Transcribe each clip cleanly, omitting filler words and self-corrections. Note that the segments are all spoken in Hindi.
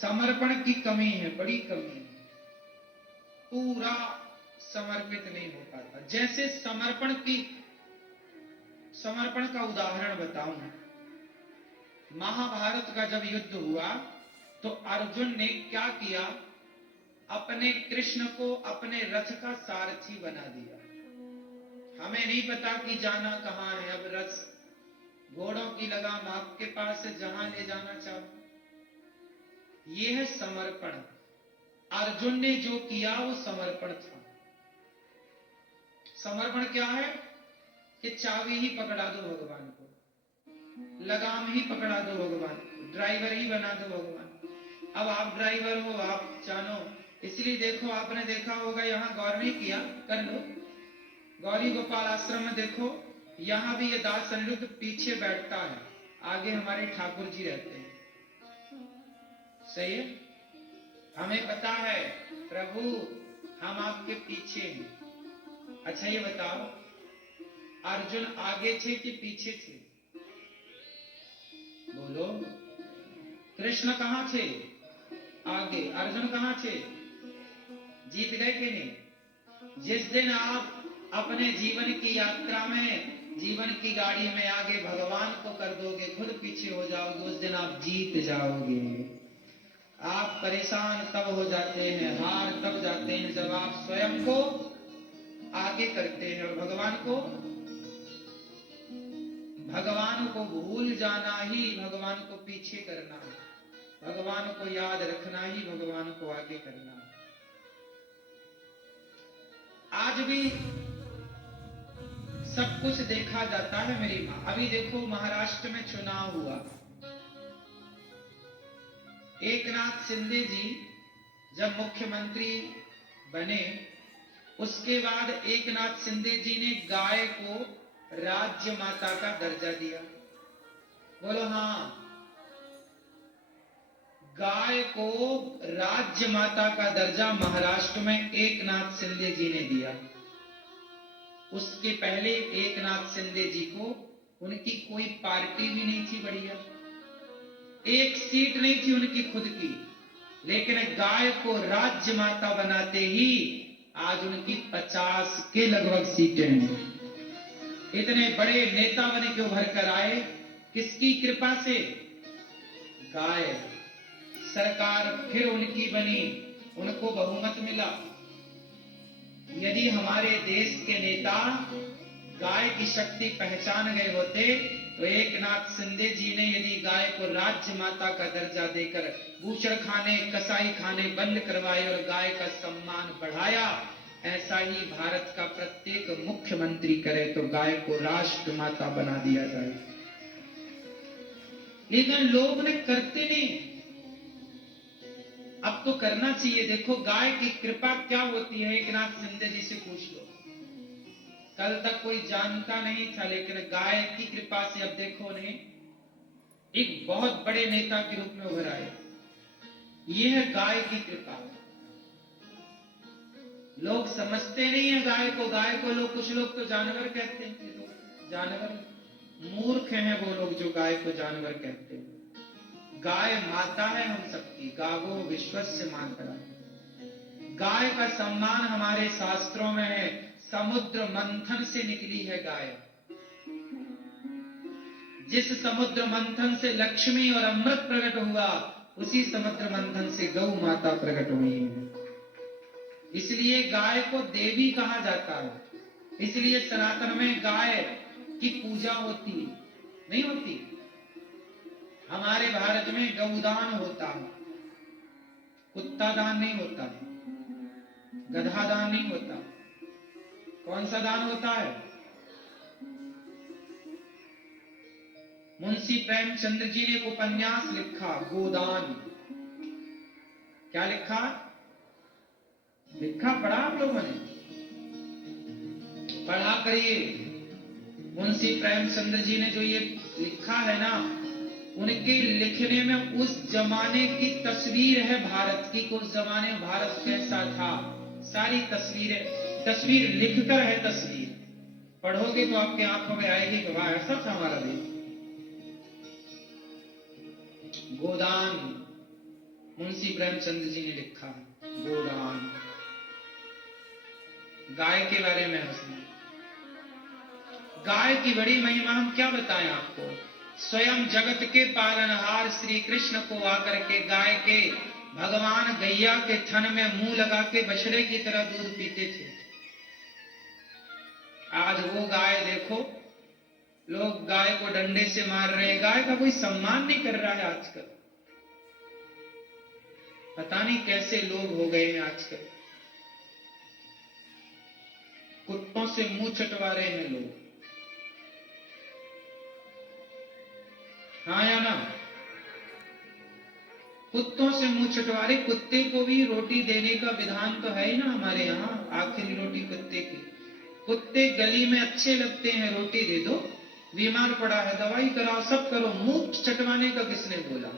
समर्पण की कमी है, बड़ी कमी है, पूरा समर्पित नहीं हो पाता। जैसे समर्पण का उदाहरण बताऊं, महाभारत का जब युद्ध हुआ तो अर्जुन ने क्या किया, अपने कृष्ण को अपने रथ का सारथी बना दिया। हमें नहीं पता कि जाना कहां है, अब रथ घोड़ों की लगाम आपके पास है, जहां ले जाना चाहो। यह है समर्पण। अर्जुन ने जो किया वो समर्पण था। समर्पण क्या है कि चाबी ही पकड़ा दो भगवान को, लगाम ही पकड़ा दो भगवान को, ड्राइवर ही बना दो भगवान। अब आप ड्राइवर हो, आप जानो। इसलिए देखो, आपने देखा होगा यहां गौर नहीं किया, कर लो, गौरी गोपाल आश्रम में देखो, यहां भी ये दास अनिरुद्ध पीछे बैठता है, आगे हमारे ठाकुर जी रहते हैं। सही है, हमें पता है प्रभु हम आपके पीछे हैं। अच्छा ये बताओ, अर्जुन आगे थे कि पीछे थे? बोलो। कृष्ण कहां थे? आगे। अर्जुन कहां थे? जीत गए कि नहीं? जिस दिन आप अपने जीवन की यात्रा में, जीवन की गाड़ी में आगे भगवान को कर दोगे, खुद पीछे हो जाओगे, उस दिन आप जीत जाओगे। आप परेशान तब हो जाते हैं, हार तब जाते हैं जब आप स्वयं को आगे करते हैं और भगवान को भूल जाना ही भगवान को पीछे करना है, भगवान को याद रखना ही भगवान को आगे करना है। आज भी सब कुछ देखा जाता है मेरी मां। अभी देखो महाराष्ट्र में चुनाव हुआ, एकनाथ शिंदे जी जब मुख्यमंत्री बने, उसके बाद एकनाथ शिंदे जी ने गाय को राज्य माता का दर्जा दिया। बोलो हाँ, गाय को राज्य माता का दर्जा महाराष्ट्र में एकनाथ शिंदे जी ने दिया। उसके पहले एकनाथ शिंदे जी को उनकी कोई पार्टी भी नहीं थी बढ़िया, एक सीट नहीं थी उनकी खुद की, लेकिन गाय को राज्य माता बनाते ही आज उनकी 50 के लगभग सीटें हैं। इतने बड़े नेता बने के उभर कर आए, किसकी कृपा से? गाय। सरकार फिर उनकी बनी, उनको बहुमत मिला। यदि हमारे देश के नेता गाय की शक्ति पहचान गए होते तो एकनाथ शिंदे जी ने यदि गाय को राज्य माता का दर्जा देकर बूचड़ खाने, कसाई खाने बंद करवाए और गाय का सम्मान बढ़ाया, ऐसा ही भारत का प्रत्येक मुख्यमंत्री करे तो गाय को राष्ट्र माता बना दिया जाए। लेकिन लोग ने करते नहीं। अब तो करना चाहिए। देखो गाय की कृपा क्या होती है, एकनाथ शिंदे जी से पूछ लो। कल तक कोई जानता नहीं था, लेकिन गाय की कृपा से अब देखो उन्हें एक बहुत बड़े नेता के रूप में उभर आए। यह है गाय की कृपा। लोग समझते नहीं है गाय को लोग, कुछ लोग तो जानवर कहते हैं। जानवर, मूर्ख हैं वो लोग जो गाय को जानवर कहते हैं। गाय माता है हम सबकी, गावो विश्वस्य मातरः। गाय का सम्मान हमारे शास्त्रों में है। समुद्र मंथन से निकली है गाय। जिस समुद्र मंथन से लक्ष्मी और अमृत प्रकट हुआ, उसी समुद्र मंथन से गौ माता प्रकट हुई है। इसलिए गाय को देवी कहा जाता है। इसलिए सनातन में गाय की पूजा होती नहीं होती। हमारे भारत में गौदान होता है, कुत्ता दान नहीं होता, गधा दान नहीं होता। कौन सा दान होता है? मुंशी प्रेमचंद्र जी ने एक उपन्यास लिखा, गोदान। क्या लिखा? लिखा, पढ़ा आप लोगों ने? पढ़ा करिए। मुंशी प्रेमचंद्र जी ने जो ये लिखा है ना, उनके लिखने में उस जमाने की तस्वीर है भारत की, उस जमाने में भारत कैसा था, सारी तस्वीर लिखकर है। तस्वीर पढ़ोगे तो आपके आंखों में आएगी कि वाह ऐसा था हमारा देश। गोदान मुंशी प्रेमचंद जी ने लिखा है गोदान, गाय के बारे में हंसना। गाय की बड़ी महिमा हम क्या बताएं आपको। स्वयं जगत के पालनहार श्री कृष्ण को आकर के गाय के भगवान गैया के थन में मुंह लगा के बछड़े की तरह दूध पीते थे। आज वो गाय देखो, लोग गाय को डंडे से मार रहे हैं, गाय का कोई सम्मान नहीं कर रहा है आजकल। पता नहीं कैसे लोग हो गए हैं आजकल, कुत्तों से मुंह चटवा रहे हैं लोग, हाँ या ना? कुत्तों से मुंह चटवा रहे। कुत्ते को भी रोटी देने का विधान तो है ही ना हमारे यहाँ, आखिरी रोटी कुत्ते की। कुत्ते गली में अच्छे लगते हैं, रोटी दे दो, बीमार पड़ा है दवाई कराओ, सब करो, मुंह चटवाने का किसने बोला?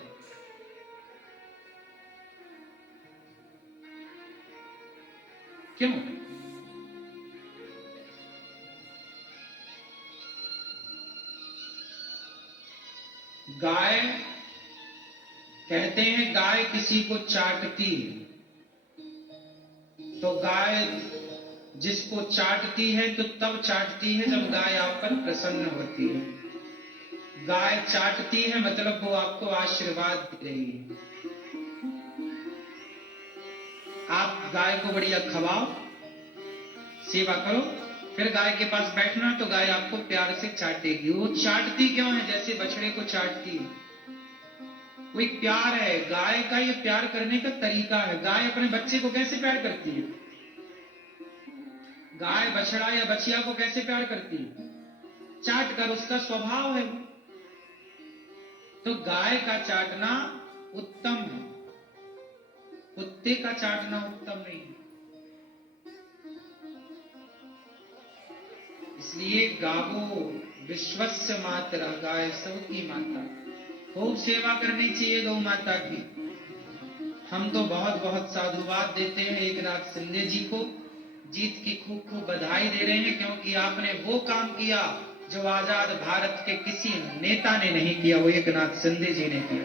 क्यों? गाय कहते हैं गाय किसी को चाटती है, तो गाय जिसको चाटती है तो तब चाटती है जब गाय आप पर प्रसन्न होती है। गाय चाटती है मतलब वो आपको आशीर्वाद दे रही है। आप गाय को बढ़िया खवाओ, सेवा करो, फिर गाय के पास बैठना तो गाय आपको प्यार से चाटेगी। वो चाटती क्यों है? जैसे बछड़े को चाटती है, वो एक प्यार है। गाय का ये प्यार करने का तरीका है। गाय अपने बच्चे को कैसे प्यार करती है? गाय बछड़ा या बछिया को कैसे प्यार करती है? चाट कर, उसका स्वभाव है। तो गाय का चाटना उत्तम है, कुत्ते का चाटना उत्तम नहीं है। इसलिए गावो विश्वस्य मातरा, गाय सबकी माता। खूब सेवा करनी चाहिए गौ माता की। हम तो बहुत बहुत साधुवाद देते हैं एकनाथ शिंदे जी को, जीत की खूब खूब बधाई दे रहे हैं, क्योंकि आपने वो काम किया जो आजाद भारत के किसी नेता ने नहीं किया, वो एकनाथ शिंदे जी ने किया।